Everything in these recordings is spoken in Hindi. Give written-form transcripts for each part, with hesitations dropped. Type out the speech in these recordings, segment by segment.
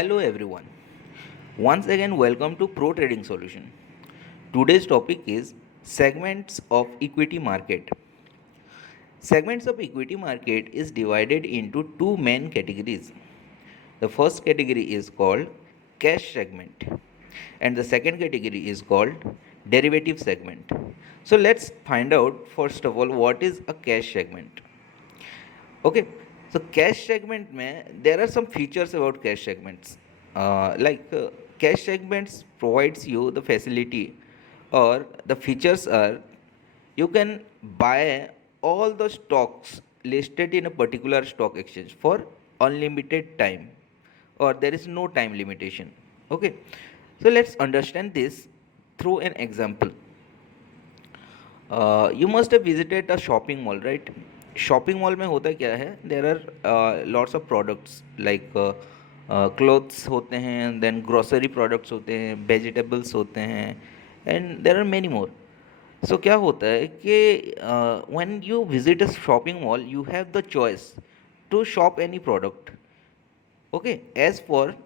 Hello everyone. Once again welcome to Pro Trading Solution. Today's topic is segments of equity market. Segments of equity market is divided into two main categories. The first category is called cash segment and the second category is called derivative segment. So let's find out first of all what is a cash segment. Okay, so cash segment में there are some features about cash segments. Cash segments provides you the facility or the features are you can buy all the stocks listed in a particular stock exchange for unlimited time or there is no time limitation. Okay, so let's understand this through an example. You must have visited a shopping mall, right? Shopping mall में होता क्या है, there are lots of products like clothes होते हैं, देन ग्रोसरी प्रोडक्ट्स होते हैं, वेजिटेबल्स होते हैं and there are many more. So क्या होता है कि when you visit a shopping mall you have the choice to shop any product. Okay, as for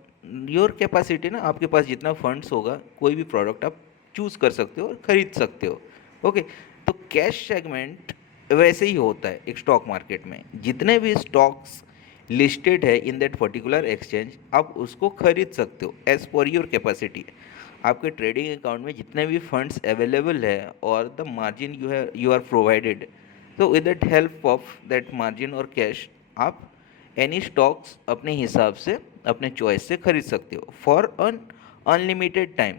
your capacity ना, आपके पास जितना फंड्स होगा कोई भी प्रोडक्ट आप चूज़ कर सकते हो और ख़रीद सकते हो. ओके, तो कैश सेगमेंट वैसे ही होता है एक स्टॉक मार्केट में. जितने भी स्टॉक्स लिस्टेड है इन दैट पर्टिकुलर एक्सचेंज आप उसको खरीद सकते हो एज पर योर कैपेसिटी. आपके ट्रेडिंग अकाउंट में जितने भी फंड्स अवेलेबल है और the margin you are provided, तो with that help of that margin और कैश आप एनी स्टॉक्स अपने हिसाब से अपने चॉइस से खरीद सकते हो for un unlimited time.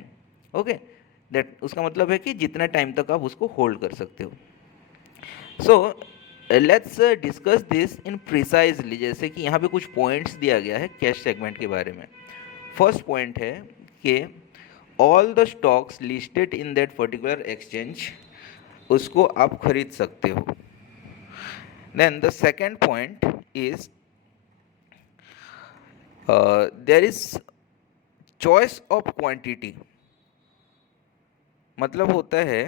Okay, that उसका मतलब है कि जितना टाइम तक आप उसको होल्ड कर सकते हो. So let's discuss this in precisely. जैसे कि यहाँ पे कुछ पॉइंट्स दिया गया है कैश सेगमेंट के बारे में. फर्स्ट पॉइंट है कि all the stocks listed in that particular exchange उसको आप खरीद सकते हो. Then the second point is there is choice of quantity. मतलब होता है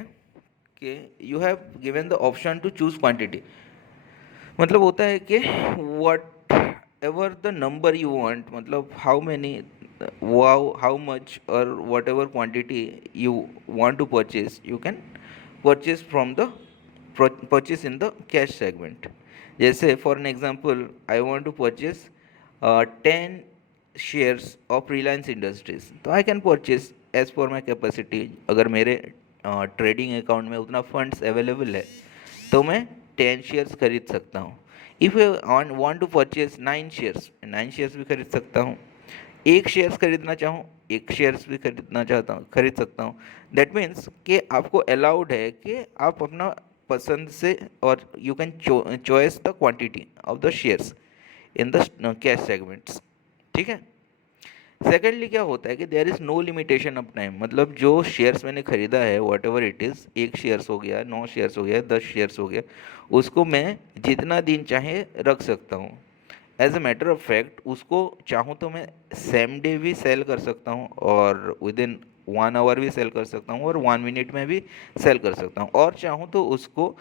कि you have given the option to choose quantity. मतलब होता है कि whatever the number you want, मतलब हाउ मैनी हाउ मच और whatever quantity you want to purchase you can purchase from the purchase in the cash segment. जैसे for an example I want to purchase 10 shares of Reliance Industries, तो I can purchase as per my capacity. अगर मेरे ट्रेडिंग अकाउंट में उतना फंड्स अवेलेबल है तो मैं 10 शेयर्स खरीद सकता हूँ. If you want to purchase 9 shares, 9 shares भी खरीद सकता हूँ. एक शेयर्स खरीदना चाहूँ, एक शेयर्स भी खरीद सकता हूँ. दैट मीन्स कि आपको अलाउड है कि आप अपना पसंद से और you can choice the quantity of the shares in the cash segments. ठीक है. सेकेंडली क्या होता है कि there is no limitation of time. मतलब जो शेयर्स मैंने ख़रीदा है whatever it is, 1 shares हो गया, 9 शेयर्स हो गया, 10 शेयर्स हो गया, उसको मैं जितना दिन चाहे रख सकता हूँ. As a matter of fact उसको चाहूँ तो मैं सेम डे भी सेल कर सकता हूँ और विद इन 1 आवर भी सेल कर सकता हूँ और 1 मिनट में भी सेल कर सकता हूँ. और चाहूँ तो उसको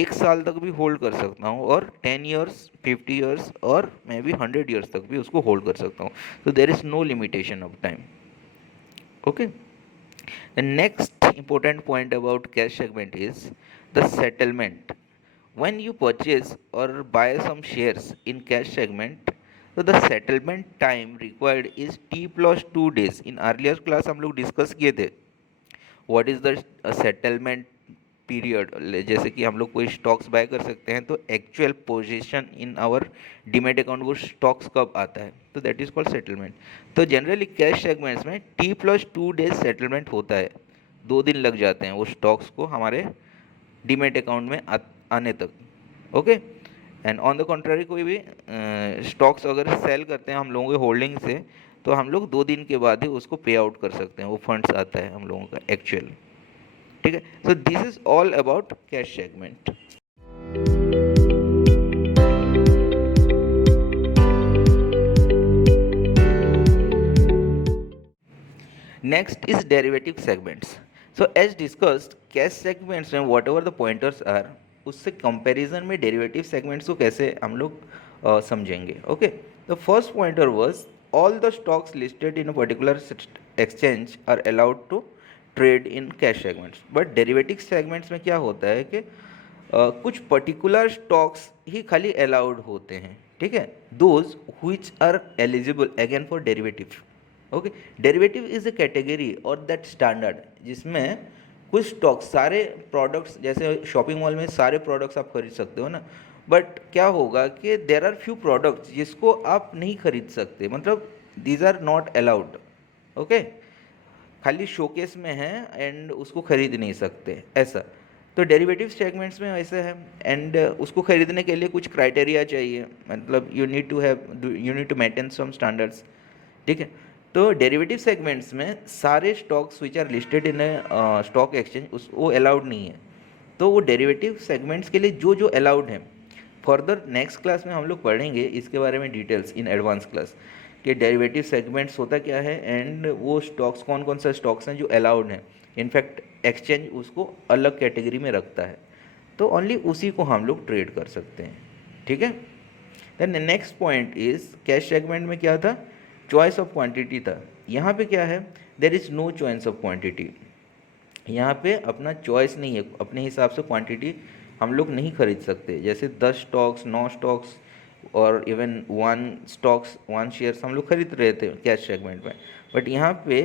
1 साल तक भी होल्ड कर सकता हूँ और 10 ईयर्स, 50 ईयर्स और मैं भी 100 ईयर्स तक भी उसको होल्ड कर सकता हूँ. तो there is no limitation of time. Okay, the next important point about cash segment is the settlement. When you purchase or buy some shares in cash segment, so the settlement time required is t plus 2 days. In earlier class हम लोग डिस्कस किए थे what is the settlement period. जैसे कि हम लोग कोई स्टॉक्स बाय कर सकते हैं तो actual position in our demat account वो स्टॉक्स कब आता है, तो दैट इज कॉल्ड सेटलमेंट. तो जनरली कैश सेगमेंट्स में t plus 2 डेज सेटलमेंट होता है. 2 दिन लग जाते हैं वो स्टॉक्स को हमारे डीमेट अकाउंट में आने तक. Okay, and on the contrary कोई भी स्टॉक्स अगर सेल करते हैं हम लोगों के होल्डिंग से तो हम लोग 2 दिन के बाद ही उसको पे आउट कर सकते हैं, वो फंड्स आता है हम लोगों का एक्चुअल. ठीक है. So this is all about cash segment. Next is derivative segments. So as discussed, cash segments में whatever the pointers are, उससे कंपैरिजन में डेरिवेटिव सेगमेंट्स को कैसे हम लोग समझेंगे. Okay, the first pointer was all the stocks listed in a particular exchange are allowed to trade in cash segments. But derivative segments में क्या होता है कि कुछ पर्टिकुलर स्टॉक्स ही खाली अलाउड होते हैं, ठीक है, those which are eligible again for derivative. Okay, derivative is a category और दैट स्टैंडर्ड जिसमें कुछ स्टॉक्स, सारे प्रोडक्ट्स, जैसे शॉपिंग मॉल में सारे प्रोडक्ट्स आप खरीद सकते हो ना, बट क्या होगा कि देर आर फ्यू प्रोडक्ट्स जिसको आप नहीं खरीद सकते, मतलब these are not allowed, okay, खाली शोकेस में है एंड उसको खरीद नहीं सकते ऐसा। तो डेरिवेटिव सेगमेंट्स में ऐसे है, एंड उसको खरीदने के लिए कुछ क्राइटेरिया चाहिए, मतलब you need to maintain some standards, ठीक है। तो डेरिवेटिव सेगमेंट्स में सारे stocks which are listed in stock exchange वो अलाउड नहीं है। तो वो डेरिवेटिव सेगमेंट्स के लिए जो जो अलाउड है, फर्दर नेक्स्ट क्लास में हम लोग पढ़ेंगे इसके बारे में डिटेल्स इन एडवांस क्लास कि डेरिवेटिव सेगमेंट्स होता क्या है एंड वो स्टॉक्स कौन कौन सा स्टॉक्स हैं जो अलाउड हैं। इनफैक्ट एक्सचेंज उसको अलग कैटेगरी में रखता है, तो ओनली उसी को हम लोग ट्रेड कर सकते हैं, ठीक है। Then next point is cash segment में क्या था, चॉइस ऑफ क्वांटिटी था। यहाँ पे क्या है, there is no choice of quantity, यहाँ पे अपना चॉइस नहीं है, अपने हिसाब से क्वांटिटी हम लोग नहीं खरीद सकते। जैसे 10 स्टॉक्स, 9 स्टॉक्स और इवन 1 स्टॉक्स 1 शेयर्स हम लोग खरीद रहे थे कैश सेगमेंट में, बट यहाँ पे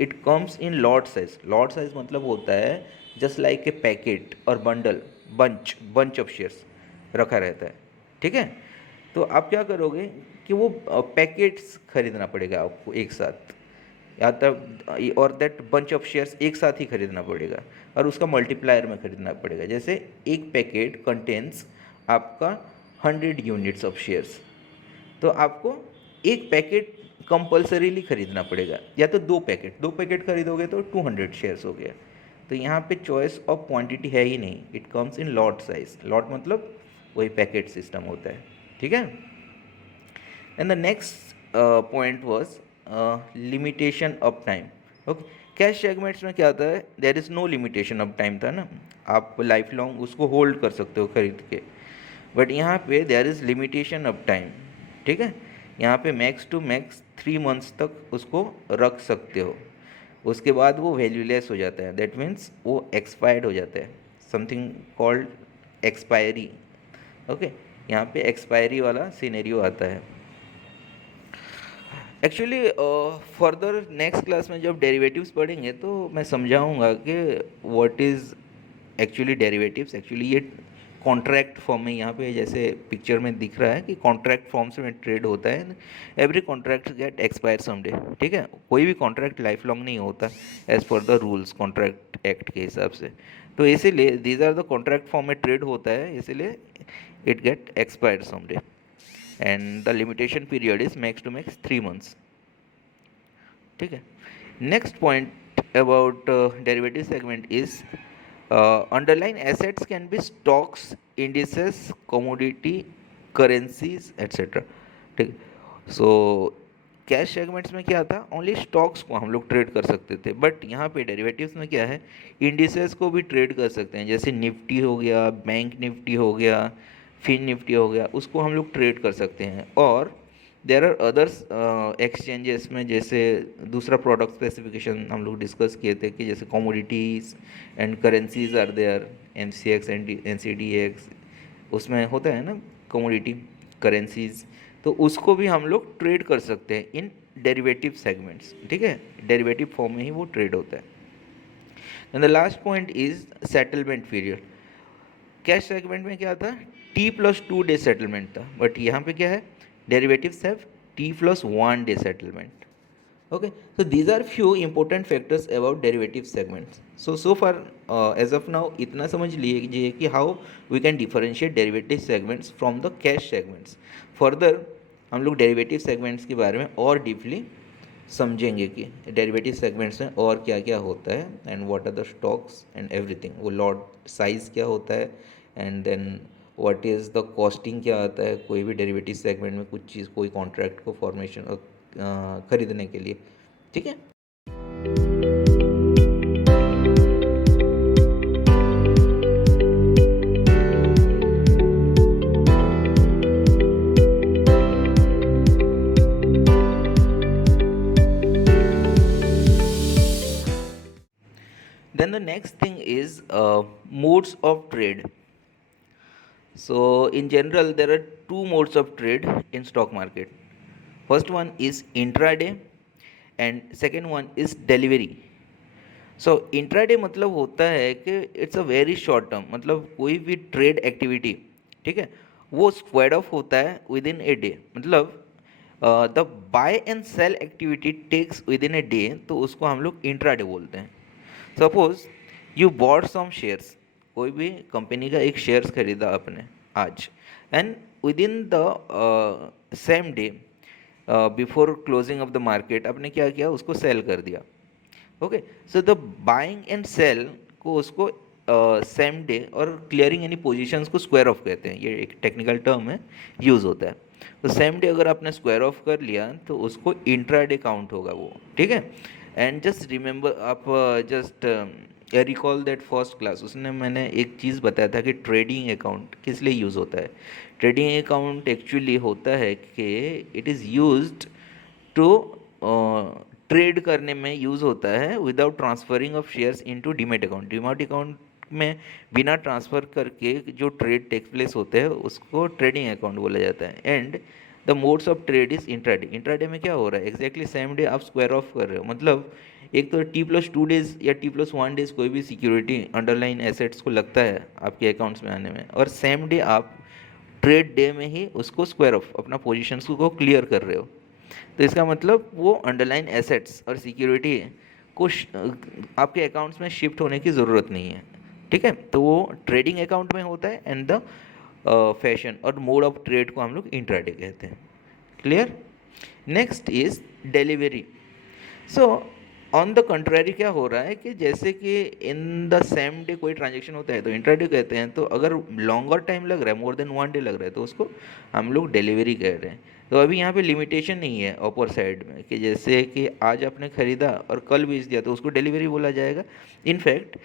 it comes in lot size. Lot size मतलब होता है जस्ट लाइक ए पैकेट और बंडल, बंच ऑफ शेयर्स रखा रहता है, ठीक है। तो आप क्या करोगे कि वो पैकेट्स खरीदना पड़ेगा आपको एक साथ, या तब और दैट बंच ऑफ शेयर्स एक साथ ही खरीदना पड़ेगा और उसका मल्टीप्लायर में खरीदना पड़ेगा। जैसे एक पैकेट कंटेन्स आपका 100 यूनिट्स ऑफ शेयर्स, तो आपको एक पैकेट कंपल्सरीली खरीदना पड़ेगा, या तो दो पैकेट खरीदोगे तो 200 शेयर्स हो गया। तो यहाँ पे चॉइस ऑफ क्वांटिटी है ही नहीं, it comes in lot size. Lot मतलब वही पैकेट सिस्टम होता है, ठीक है। And the next point was limitation of time. Okay, cash segments में क्या होता है, there is no limitation of time था ना, आप लाइफ लॉन्ग उसको होल्ड कर सकते हो खरीद के, बट यहाँ पे there is limitation of time, ठीक है। यहाँ पे मैक्स टू मैक्स 3 मंथ्स तक उसको रख सकते हो, उसके बाद वो वैल्यूलेस हो जाता है, दैट मीन्स वो एक्सपायर्ड हो जाता है, समथिंग कॉल्ड एक्सपायरी। ओके, यहाँ पे एक्सपायरी वाला सिनेरियो आता है। एक्चुअली फर्दर नेक्स्ट क्लास में जब डेरिवेटिव्स पढ़ेंगे तो मैं समझाऊंगा कि what is actually derivatives. Actually ये कॉन्ट्रैक्ट फॉर्म में, यहाँ पे जैसे पिक्चर में दिख रहा है कि कॉन्ट्रैक्ट फॉर्म से में ट्रेड होता है, every contract get expire someday, ठीक है। कोई भी कॉन्ट्रैक्ट लाइफ लॉन्ग नहीं होता as per the rules contract act के हिसाब से। तो इसीलिए these are the contract form में ट्रेड होता है, इसीलिए it get expired someday and the limitation period is max to max 3 months, ठीक है। Next point about derivative segment is underlying assets can be stocks, indices, commodity, currencies, etc. ठीक। सो कैश सेगमेंट्स में क्या था, ओनली स्टॉक्स को हम लोग ट्रेड कर सकते थे, बट यहाँ पे डेरिवेटिव्स में क्या है, इंडिसेस को भी ट्रेड कर सकते हैं। जैसे निफ्टी हो गया, बैंक निफ्टी हो गया, फिन निफ्टी हो गया, उसको हम लोग ट्रेड कर सकते हैं। और देर आर अदर्स एक्सचेंजेस में, जैसे दूसरा प्रोडक्ट स्पेसिफिकेशन हम लोग डिस्कस किए थे कि जैसे commodities and currencies are there, MCX and NCDX, उसमें होता है ना कमोडिटी करेंसीज, तो उसको भी हम लोग ट्रेड कर सकते हैं इन डेरिवेटिव सेगमेंट्स, ठीक है। डेरिवेटिव फॉर्म में ही वो ट्रेड होता है। And the last point is settlement period. Cash segment में क्या था, T+2 डे सेटलमेंट था, बट यहाँ पे क्या है, derivatives have T+1 day settlement. Okay, so these are few important factors about derivative segments. So far as of now इतना समझ लीजिए कि how we can differentiate derivative segments from the cash segments. Further हम लोग derivative segments के बारे में और डीपली समझेंगे कि डेरिवेटिव सेगमेंट्स में और क्या क्या होता है and what are the stocks and everything, वो लॉट साइज़ क्या होता है and then what is the costing क्या आता है कोई भी डेरिवेटिव सेगमेंट में कुछ चीज़, कोई कॉन्ट्रैक्ट को फॉर्मेशन खरीदने के लिए, ठीक है। next thing is modes of trade. So in general, there are two modes of trade in stock market. First one is intraday and second one is delivery. So intraday मतलब होता है कि it's a very short term, मतलब कोई भी ट्रेड एक्टिविटी, ठीक है, वो स्क्वायर्ड ऑफ होता है विद इन ए डे, मतलब the buy and sell activity takes within a day, तो उसको हम लोग इंट्राडे बोलते हैं. Suppose you bought some shares, कोई भी कंपनी का एक शेयर्स खरीदा आपने आज, and within the same day before closing of the market आपने क्या किया, उसको सेल कर दिया. Okay, so the buying and sell को उसको सेम डे और क्लियरिंग एनी पोजीशंस को स्क्वायर ऑफ कहते हैं. ये एक टेक्निकल टर्म है, यूज़ होता है. तो सेम डे अगर आपने स्क्वायर ऑफ कर लिया तो उसको इंट्रा डे काउंट होगा वो, ठीक है. एंड जस्ट रिमेंबर, आप just recall that first class, उसने मैंने एक चीज़ बताया था कि ट्रेडिंग अकाउंट किस लिए यूज़ होता है. ट्रेडिंग अकाउंट एक्चुअली होता है कि it is used to trade करने में यूज़ होता है without transferring of shares into demat account. Demat account में बिना ट्रांसफ़र करके जो ट्रेड टेक प्लेस होते हैं उसको ट्रेडिंग अकाउंट बोला जाता है. And the modes of trade is intraday. Intraday में क्या हो रहा है, एग्जैक्टली सेम डे आप स्क्वायर ऑफ कर रहे हो, मतलब एक तो T+2 डेज़ या T+1 डेज़ कोई भी सिक्योरिटी अंडरलाइन एसेट्स को लगता है आपके अकाउंट्स में आने में, और सेम डे आप ट्रेड डे में ही उसको स्क्वायर ऑफ अपना पोजीशंस को क्लियर कर रहे हो. तो इसका मतलब वो अंडरलाइन एसेट्स और सिक्योरिटी को आपके अकाउंट्स में शिफ्ट होने की ज़रूरत नहीं है, ठीक है. तो वो ट्रेडिंग अकाउंट में होता है. एंड द फैशन और मोड ऑफ ट्रेड को हम लोग इंट्राडे कहते हैं. Clear. Next is delivery. So on the contrary क्या हो रहा है कि जैसे कि इन द सेम डे कोई ट्रांजेक्शन होता है तो इंट्राडे कहते हैं, तो अगर लॉन्गर टाइम लग रहा है, मोर देन 1 डे लग रहा है, तो उसको हम लोग डिलीवरी कह रहे हैं. तो अभी यहाँ पे लिमिटेशन नहीं है अपर साइड में कि जैसे कि आज आपने ख़रीदा और कल बेच दिया तो उसको डिलीवरी बोला जाएगा. इनफैक्ट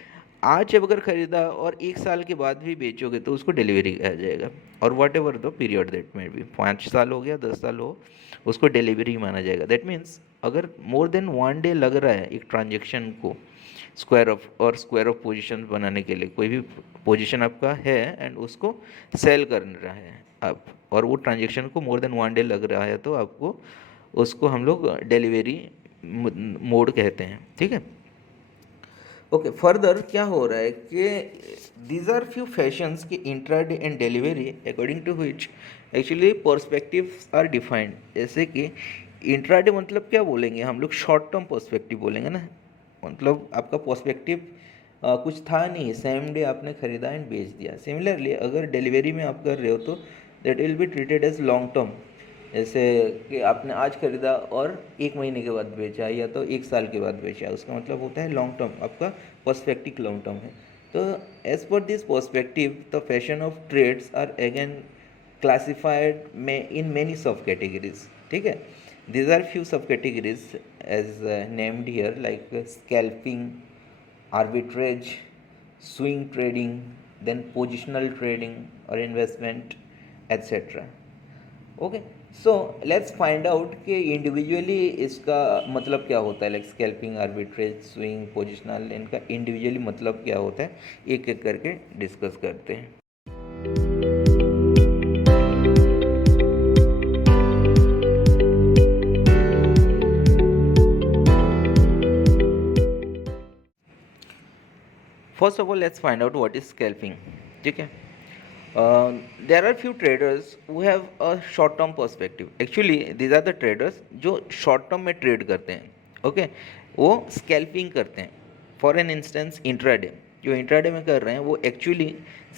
आज जब अगर ख़रीदा और 1 साल के बाद भी बेचोगे तो उसको डिलीवरी कहा जाएगा. और whatever the period that में भी, 5 साल हो गया, 10 साल हो, उसको डिलीवरी माना जाएगा. दैट मीन्स अगर मोर देन 1 डे लग रहा है एक ट्रांजेक्शन को स्क्वायर ऑफ पोजीशन बनाने के लिए, कोई भी पोजीशन आपका है एंड उसको सेल कर रहा है आप, और वो ट्रांजेक्शन को मोर देन 1 डे लग रहा है, तो आपको उसको हम लोग डिलीवरी मोड कहते हैं, ठीक है. ओके, फर्दर क्या हो रहा है कि दीज आर फ्यू फैशंस की intraday and delivery according to which actually perspectives are defined. जैसे कि इंट्राडे मतलब क्या बोलेंगे हम लोग, शॉर्ट टर्म पर्सपेक्टिव बोलेंगे ना, मतलब आपका पर्सपेक्टिव कुछ था नहीं, सेम डे आपने खरीदा एंड बेच दिया. सिमिलरली अगर डिलीवरी में आप कर रहे हो तो that will be treated as long term. जैसे कि आपने आज खरीदा और 1 महीने के बाद बेचा या तो 1 साल के बाद बेचा, उसका मतलब होता है लॉन्ग टर्म, आपका पर्सपेक्टिव लॉन्ग टर्म है. तो as per this perspective the fashion of trades are again classified में इन मेनी सब कैटेगरीज, ठीक है. These are few subcategories as named here, like scalping, arbitrage, swing trading, then positional trading or investment, etc. Okay, so let's find out कि individually इसका मतलब क्या होता है, like scalping, arbitrage, swing, positional, इनका individually मतलब क्या होता है, एक एक करके डिस्कस करते हैं. First of all, let's find out what is scalping. ठीक है. There are few traders who have a short term perspective. Actually, these are the traders जो short term में trade करते हैं. Okay, वो scalping करते हैं. For an instance, intraday. जो intraday में कर रहे हैं वो actually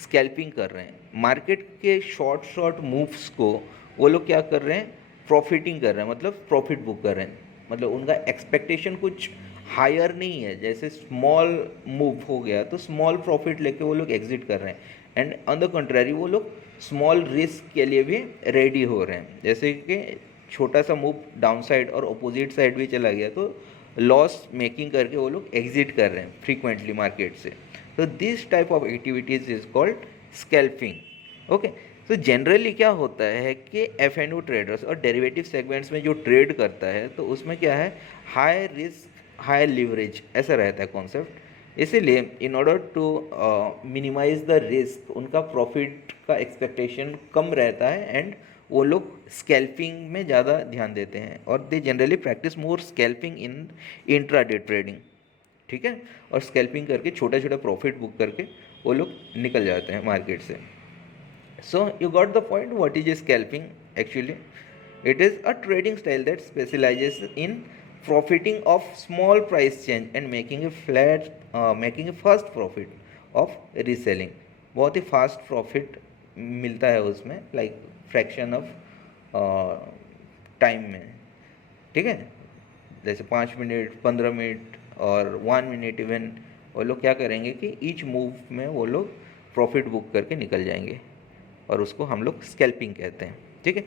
scalping कर रहे हैं. मार्केट के शॉर्ट मूव्स को वो लोग क्या कर रहे हैं, प्रॉफिटिंग कर रहे हैं, मतलब प्रॉफिट बुक कर रहे हैं. मतलब उनका एक्सपेक्टेशन कुछ हायर नहीं है, जैसे स्मॉल मूव हो गया तो स्मॉल प्रॉफिट लेके वो लोग एग्जिट कर रहे हैं. एंड ऑन द कंट्रारी वो लोग स्मॉल रिस्क के लिए भी रेडी हो रहे हैं. जैसे कि छोटा सा मूव डाउन साइड और अपोजिट साइड भी चला गया तो लॉस मेकिंग करके वो लोग एग्जिट कर रहे हैं फ्रीक्वेंटली मार्केट से. तो this type of activities is called scalping. Okay, तो जनरली क्या होता है कि F&O ट्रेडर्स और डेरिवेटिव सेगमेंट्स में जो ट्रेड करता है तो उसमें क्या है, हाई रिस्क हाई लिवरेज ऐसा रहता है कॉन्सेप्ट. इसीलिए in order to minimize the risk उनका प्रॉफिट का एक्सपेक्टेशन कम रहता है एंड वो लोग स्कैल्पिंग में ज़्यादा ध्यान देते हैं और they generally practice more scalping in intraday trading, ठीक है। और स्कैल्पिंग करके छोटा छोटा प्रॉफिट बुक करके वो लोग निकल जाते हैं मार्केट से। So you got the point. What is scalping actually? It is a trading style that specializes in profiting of small price change and making a fast profit of reselling. बहुत ही फास्ट प्रॉफिट मिलता है उसमें, लाइक फ्रैक्शन ऑफ टाइम में, ठीक है। जैसे 5 मिनट, 15 मिनट और 1 मिनट इवन वो लोग क्या करेंगे कि ईच मूव में वो लोग प्रॉफिट बुक करके निकल जाएंगे और उसको हम लोग स्कैल्पिंग कहते हैं, ठीक है।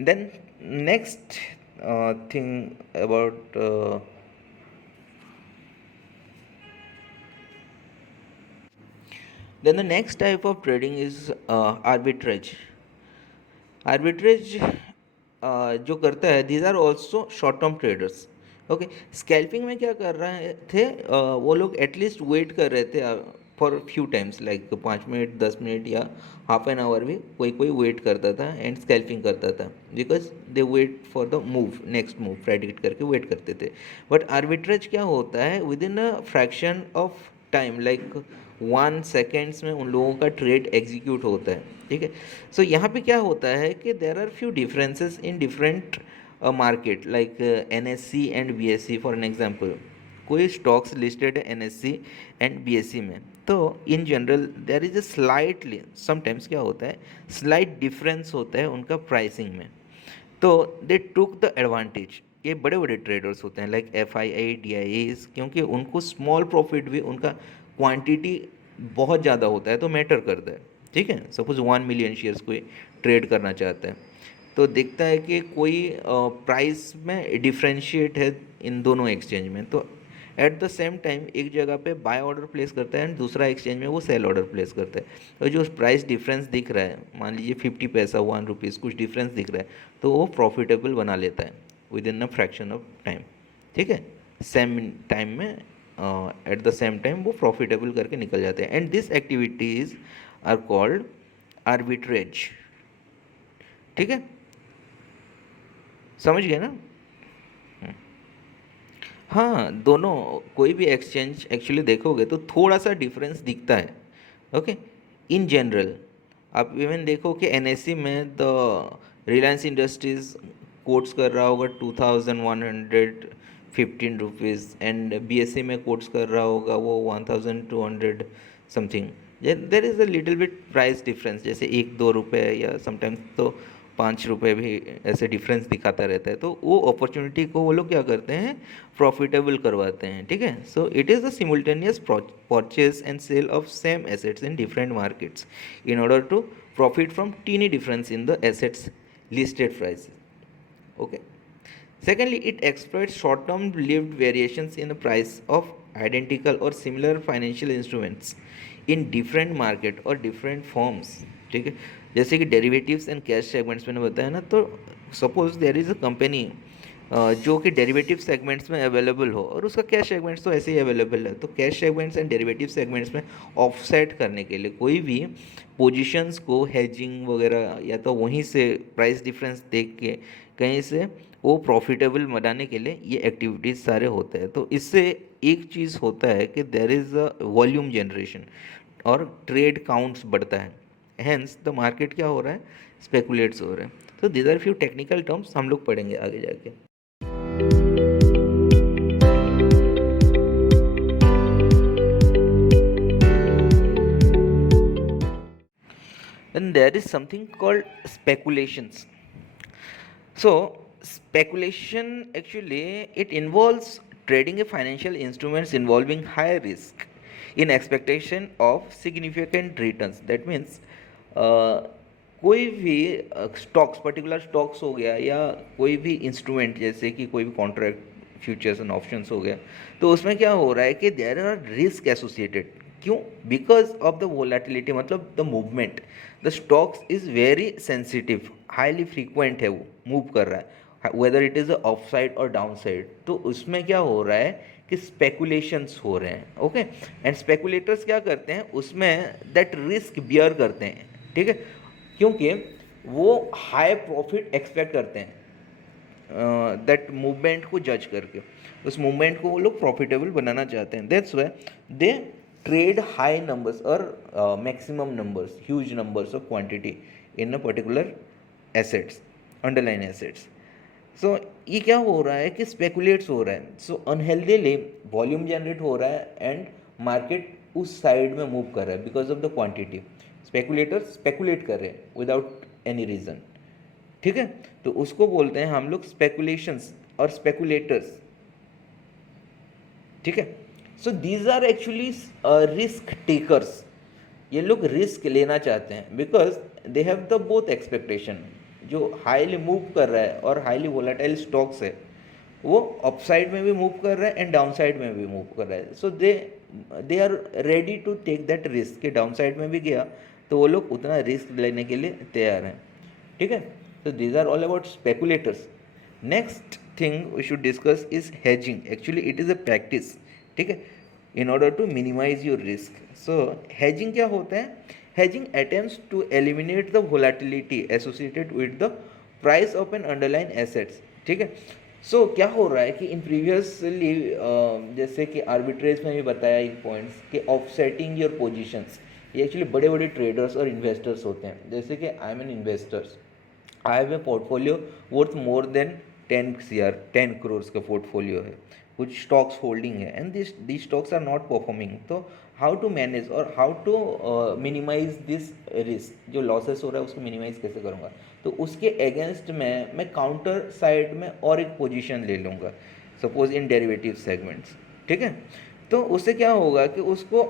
Then next thing about then the next type of trading is arbitrage. Arbitrage जो करता है, these are also short term traders, okay. Scalping में क्या कर रहे थे, वो लोग एटलीस्ट वेट कर रहे थे for few times, like 5 minute, 10 minute या हाफ एन आवर भी कोई कोई वेट करता था एंड स्कैल्पिंग करता था, because they wait for the move, next move predict करके वेट करते थे। बट आर्बिट्रेज क्या होता है, within a fraction of time, like 1 seconds में उन लोगों का ट्रेड एग्जीक्यूट होता है, ठीक है। सो यहाँ पे क्या होता है कि there are few differences in different market, like NSE and BSE for an example. कोई स्टॉक्स लिस्टेड है NSE एंड BSE में, तो in general there is a slightly, sometimes क्या होता है, स्लाइट डिफरेंस होता है उनका प्राइसिंग में। तो दे टुक द एडवांटेज, ये बड़े बड़े ट्रेडर्स होते हैं लाइक FII, DIAs, क्योंकि उनको स्मॉल प्रॉफिट भी, उनका क्वांटिटी बहुत ज़्यादा होता है तो मैटर करता है, ठीक है। सपोज 1 मिलियन शेयर्स कोई ट्रेड करना चाहता है तो देखता है कि कोई प्राइस में डिफ्रेंशिएट है इन दोनों एक्सचेंज में, तो एट द सेम टाइम एक जगह पे बाय ऑर्डर प्लेस करता है एंड दूसरा एक्सचेंज में वो सेल ऑर्डर प्लेस करता है। तो जो प्राइस डिफरेंस दिख रहा है, मान लीजिए 50 पैसा, 1 रुपीज़ कुछ डिफरेंस दिख रहा है, तो वो प्रॉफिटेबल बना लेता है within a fraction of time, ठीक है। सेम टाइम में एट द सेम टाइम वो प्रॉफिटेबल करके निकल जाते हैं and this activities are called arbitrage, ठीक है। समझ गए ना? हाँ, दोनों कोई भी एक्सचेंज एक्चुअली देखोगे तो थोड़ा सा डिफरेंस दिखता है, ओके। इन जनरल आप इवन देखो कि NSE में द रिलायंस इंडस्ट्रीज कोट्स कर रहा होगा 2115 रुपीज़ एंड BSE में कोट्स कर रहा होगा वो 1200 something. There is a little bit price difference, जैसे 1-2 रुपये या समटाइम्स तो 5 रुपये भी ऐसे डिफरेंस दिखाता रहता है। तो वो अपॉर्चुनिटी को वो लोग क्या करते हैं, प्रॉफिटेबल करवाते हैं, ठीक है। So it is the simultaneous purchase and sale of same assets in different markets in order to profit from teeny difference in the assets listed prices, okay. Secondly, it exploits short term lived variations in the price of identical or similar financial instruments in different market or different forms, ठीक है। जैसे कि डेरिवेटिव्स एंड कैश सेगमेंट्स मैंने बताया ना, तो suppose there is a company जो कि डेरिवेटिव सेगमेंट्स में अवेलेबल हो और उसका कैश सेगमेंट्स तो ऐसे ही अवेलेबल है, तो cash segments and derivative segments में ऑफसेट करने के लिए कोई भी पोजीशंस को हेजिंग वगैरह या तो वहीं से प्राइस डिफरेंस देख के कहीं से वो प्रॉफिटेबल बनाने के लिए ये एक्टिविटीज़ सारे होते हैं। तो इससे एक चीज़ होता है कि there is a volume generation और ट्रेड काउंट्स बढ़ता है, हेंस द मार्केट क्या हो रहा है, स्पेकुलेट्स हो रहे हैं। तो these are few technical terms हम लोग पढ़ेंगे आगे जाके। Then there is something called speculations. So speculation actually it involves trading a financial instruments involving high risk in expectation of significant returns. That means कोई भी स्टॉक्स, पर्टिकुलर स्टॉक्स हो गया या कोई भी इंस्ट्रूमेंट जैसे कि कोई भी कॉन्ट्रैक्ट, फ्यूचर्स एंड ऑप्शंस हो गया, तो उसमें क्या हो रहा है कि देयर आर रिस्क एसोसिएटेड। क्यों? बिकॉज ऑफ द वोलेटिलिटी, मतलब the movement, the stocks is very sensitive, highly frequent है, वो मूव कर रहा है whether it is a up side और डाउन साइड। तो उसमें क्या हो रहा है कि स्पेकुलेशंस हो रहे हैं, ओके। एंड स्पेकुलेटर्स क्या करते हैं, उसमें दैट रिस्क बियर करते हैं, ठीक है, क्योंकि वो हाई प्रॉफिट एक्सपेक्ट करते हैं दैट मूवमेंट को जज करके, उस मूवमेंट को वो लोग प्रॉफिटेबल बनाना चाहते हैं। That's why they trade high numbers और maximum numbers, huge numbers of quantity in a particular assets, underline assets. So ये क्या हो रहा है कि स्पेकुलेट्स हो रहा है, सो अनहेल्दीली वॉल्यूम जनरेट हो रहा है एंड मार्केट उस साइड में मूव कर रहा है because of the quantity. Speculators speculate कर रहे हैं विदाउट एनी रीज़न, ठीक है, तो उसको बोलते हैं हम लोग स्पेकुलेशंस और स्पेकुलेटर्स, ठीक है। So these are actually risk takers, ये लोग रिस्क लेना चाहते हैं because they have the both expectation. जो हाईली मूव कर रहा है और हाईली वोलेटाइल स्टॉक्स है वो अपसाइड में भी मूव कर रहा है एंड डाउन साइड में भी मूव कर रहा है, so they are ready to take that risk कि डाउन साइड में भी गया तो वो लोग उतना रिस्क लेने के लिए तैयार हैं, ठीक है। So these are all about speculators. Next thing we should discuss is hedging. Actually it is a practice, ठीक है, in order to minimize your risk. So hedging क्या होता है, hedging attempts to eliminate the volatility associated with the price of an underlying assets, ठीक है। सो क्या हो रहा है कि इन प्रीवियसली जैसे कि आर्बिट्रेज में भी बताया इन पॉइंट्स कि ऑफसेटिंग योर पोजीशंस, ये एक्चुअली बड़े बड़े ट्रेडर्स और इन्वेस्टर्स होते हैं। जैसे कि I am an investors, I have a portfolio worth more than 10 crores का पोर्टफोलियो है, कुछ स्टॉक्स होल्डिंग है and this stocks are not performing. तो हाउ टू मैनेज और how to minimize this risk, जो लॉसेस हो रहा है उसको मिनिमाइज कैसे करूँगा, तो उसके अगेंस्ट में मैं काउंटर साइड में और एक पोजीशन ले लूँगा, सपोज इन डेरिवेटिव सेगमेंट्स, ठीक है। तो उससे क्या होगा कि उसको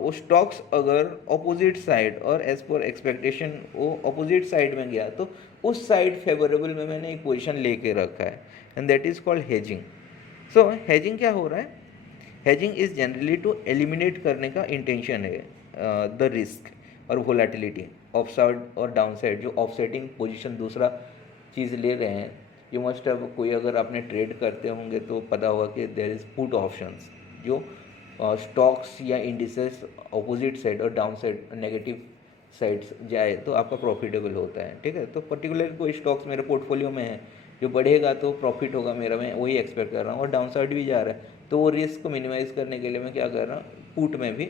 वो स्टॉक्स अगर अपोजिट साइड और एज पर एक्सपेक्टेशन वो अपोजिट साइड में गया तो उस साइड फेवरेबल में मैंने एक पोजीशन लेके रखा है and that is called hedging. So hedging क्या हो रहा है, hedging is generally to eliminate करने का इंटेंशन है द रिस्क और वोलेटिलिटी ऑफ साइड और डाउन साइड, जो ऑफसेटिंग पोजीशन दूसरा चीज़ ले रहे हैं। यू मस्ट हैव, कोई अगर आपने ट्रेड करते होंगे तो पता होगा कि देयर इज़ पुट ऑप्शंस, जो स्टॉक्स या इंडिसेस अपोजिट साइड और डाउन साइड नेगेटिव साइड्स जाए तो आपका प्रॉफिटेबल होता है, ठीक है। तो पर्टिकुलर कोई स्टॉक्स मेरे पोर्टफोलियो में है जो बढ़ेगा तो प्रॉफिट होगा मेरा, मैं वही एक्सपेक्ट कर रहा हूँ, और डाउन साइड भी जा रहा है तो वो रिस्क को मिनिमाइज करने के लिए मैं क्या कर रहा हूँ, पुट में भी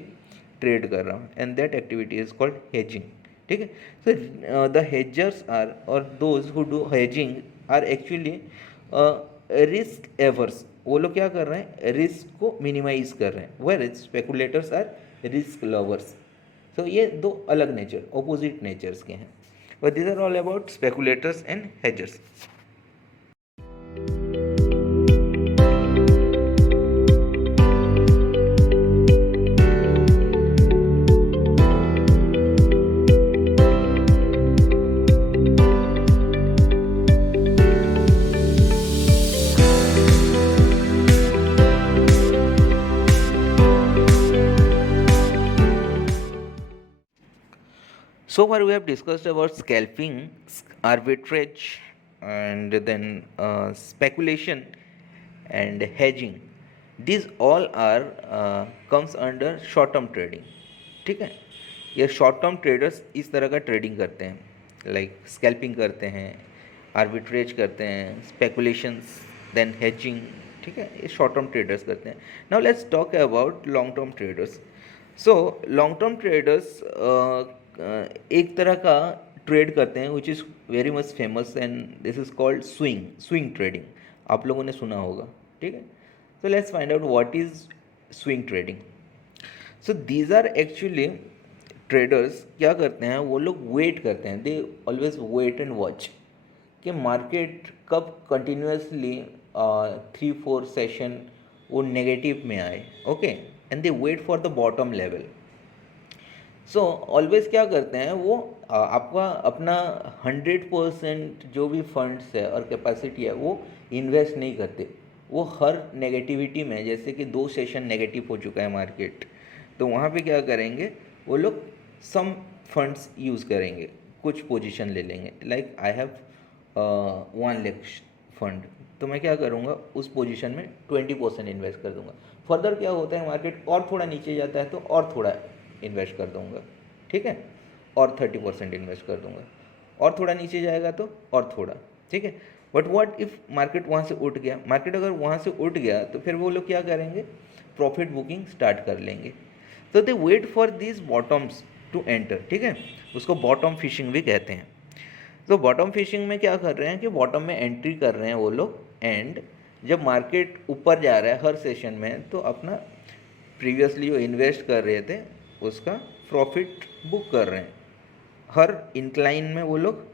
ट्रेड कर रहा हूँ and that activity is called hedging, ठीक है। सो द हेजर्स आर और those who do hedging are actually risk averse, वो लोग क्या कर रहे हैं, रिस्क को मिनिमाइज कर रहे हैं, where speculators are risk lovers. So ये दो अलग नेचर, ऑपोजिट नेचर्स के हैं, but this are all about speculators and hedgers. So far we have discussed about scalping, arbitrage, and then speculation and hedging. These all are comes under short term trading, ठीक है। ये शॉर्ट टर्म ट्रेडर्स इस तरह का ट्रेडिंग करते हैं, लाइक स्कैल्पिंग करते हैं, आर्बिट्रेज करते हैं, स्पेकुलेशंस, देन हेजिंग, ठीक है, ये शॉर्ट टर्म ट्रेडर्स करते हैं। Now let's talk about long term traders. So long term traders एक तरह का ट्रेड करते हैं which is very much famous and this is called swing trading, आप लोगों ने सुना होगा, ठीक है। So let's find out what is swing trading. So these are actually traders क्या करते हैं, वो लोग वेट करते हैं, they always wait and watch कि मार्केट कब कंटिन्यूसली 3-4 सेशन वो नेगेटिव में आए, okay, and they wait for the bottom level. So always क्या करते हैं वो आपका अपना 100% जो भी फंड्स है और कैपेसिटी है वो इन्वेस्ट नहीं करते, वो हर नेगेटिविटी में, जैसे कि 2 सेशन नेगेटिव हो चुका है मार्केट, तो वहाँ पे क्या करेंगे वो लोग सम फंड्स यूज़ करेंगे, कुछ पोजीशन ले लेंगे, like I have 1 lakh fund, तो मैं क्या करूँगा, उस पोजीशन में 20% इन्वेस्ट कर दूंगा। फर्दर क्या होता है, मार्केट और थोड़ा नीचे जाता है तो और थोड़ा इन्वेस्ट कर दूंगा, ठीक है, और 30% इन्वेस्ट कर दूंगा, और थोड़ा नीचे जाएगा तो और थोड़ा, ठीक है। बट व्हाट इफ़ मार्केट वहाँ से उठ गया, मार्केट अगर वहाँ से उठ गया तो फिर वो लोग क्या करेंगे, प्रॉफिट बुकिंग स्टार्ट कर लेंगे। तो they wait for this bottoms to enter, ठीक है, उसको बॉटम फिशिंग भी कहते हैं। तो बॉटम फिशिंग में क्या कर रहे हैं कि बॉटम में एंट्री कर रहे हैं वो लोग, एंड जब मार्केट ऊपर जा रहा है हर सेशन में तो अपना प्रीवियसली जो इन्वेस्ट कर रहे थे उसका प्रॉफिट बुक कर रहे हैं। हर इंक्लाइन में वो लोग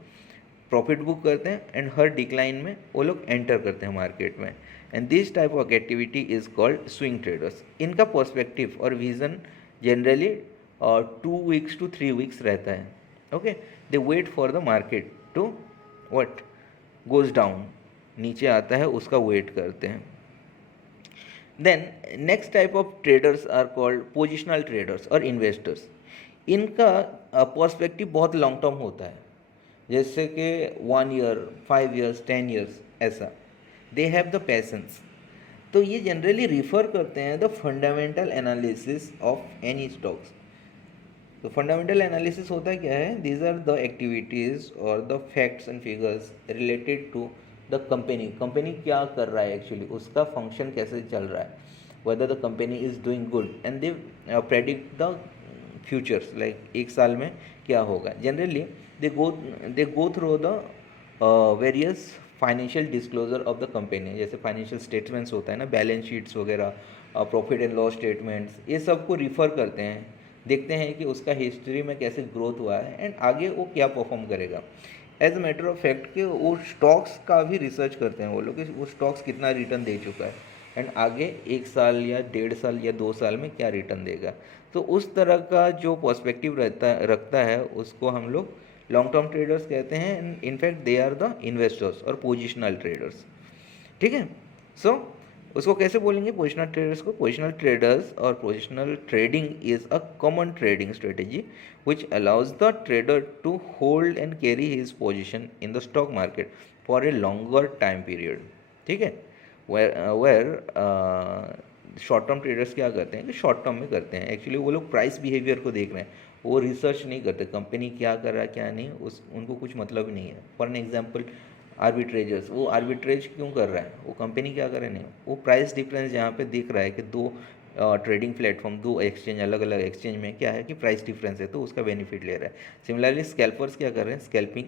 प्रॉफिट बुक करते हैं एंड हर डिक्लाइन में वो लोग एंटर करते हैं मार्केट में, and this type of activity is called swing traders. इनका पर्सपेक्टिव और vision generally 2 weeks to 3 weeks रहता है, okay. They wait for the market to what goes down, नीचे आता है उसका वेट करते हैं। Then next type of traders are called positional traders और इन्वेस्टर्स। इनका पर्सपेक्टिव बहुत लॉन्ग टर्म होता है, जैसे कि 1 ईयर, 5 ईयर्स, 10 ईयर्स, ऐसा। They have the patience. तो ये जनरली रिफर करते हैं the fundamental analysis of any stocks. तो फंडामेंटल एनालिसिस होता है क्या है, दीज आर द एक्टिविटीज़ और the facts and figures related to the company. Company क्या कर रहा है एक्चुअली, उसका फंक्शन कैसे चल रहा है, whether the company is doing good, and they predict the futures, like एक साल में क्या होगा। Generally they go through the various financial disclosure of the company, जैसे फाइनेंशियल स्टेटमेंट्स होता है ना, बैलेंस शीट्स वगैरह, प्रॉफिट एंड लॉस स्टेटमेंट्स, ये सब को रिफ़र करते हैं, देखते हैं कि उसका हिस्ट्री में कैसे ग्रोथ हुआ है एंड आगे वो क्या परफॉर्म करेगा। As a matter of fact कि वो स्टॉक्स का भी रिसर्च करते हैं वो लोग कि वो स्टॉक्स कितना रिटर्न दे चुका है एंड आगे 1 साल या 1.5 साल या 2 साल में क्या रिटर्न देगा। तो उस तरह का जो पर्सपेक्टिव रखता है उसको हम लोग लॉन्ग टर्म ट्रेडर्स कहते हैं। In fact they are the investors और पोजिशनल ट्रेडर्स, ठीक है। सो उसको कैसे बोलेंगे पोजिशनल ट्रेडर्स को, पोजिशनल ट्रेडर्स और positional trading is a common trading strategy which allows the trader to hold and carry his position in the stock market for a longer time period, ठीक है। where शॉर्ट टर्म ट्रेडर्स क्या करते हैं कि शॉर्ट टर्म में करते हैं, एक्चुअली वो लोग प्राइस बिहेवियर को देख रहे हैं, वो रिसर्च नहीं करते कंपनी क्या कर रहा है क्या नहीं, उनको कुछ मतलब नहीं है। फॉर एन एग्जांपल आर्बिट्रेजर्स, वो आर्बिट्रेज क्यों कर रहा है, वो कंपनी क्या कर रहे नहीं, वो प्राइस डिफरेंस जहाँ पे दिख रहा है कि दो ट्रेडिंग प्लेटफॉर्म, दो एक्सचेंज, अलग अलग एक्सचेंज में क्या है कि प्राइस डिफरेंस है तो उसका बेनिफिट ले रहा है। सिमिलरली स्कैल्पर्स क्या कर रहे हैं, स्कैल्पिंग,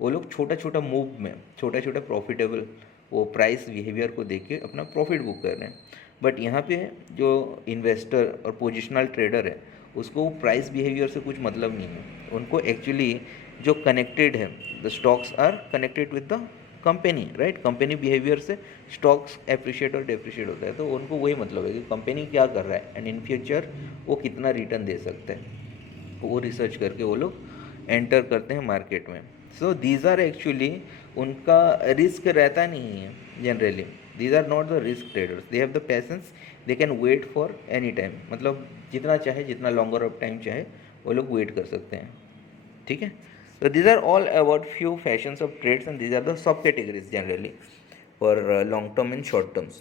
वो लोग छोटा छोटा मूव में छोटा छोटा प्रॉफिटेबल वो प्राइस बिहेवियर को देख के अपना प्रॉफिट बुक कर रहे हैं। बट यहाँ पे जो इन्वेस्टर और पोजिशनल ट्रेडर है उसको प्राइस बिहेवियर से कुछ मतलब नहीं है, उनको एक्चुअली जो कनेक्टेड है, the stocks are connected with the company, right. Company behaviour से स्टॉक्स एप्रिशिएट और डेप्रिशिएट होता है, तो उनको वही मतलब है कि कंपनी क्या कर रहा है एंड इन फ्यूचर वो कितना रिटर्न दे सकता है, वो रिसर्च करके वो लोग एंटर करते हैं मार्केट में। सो दीज आर एक्चुअली, उनका रिस्क रहता नहीं है generally, these are not the risk traders, they have the patience, they can wait for any time, मतलब जितना चाहे, जितना लॉन्गर ऑफ टाइम चाहे वो लोग वेट कर सकते हैं, ठीक है। So these are all about few fashions of trades, and these are the subcategories generally for long term and short terms.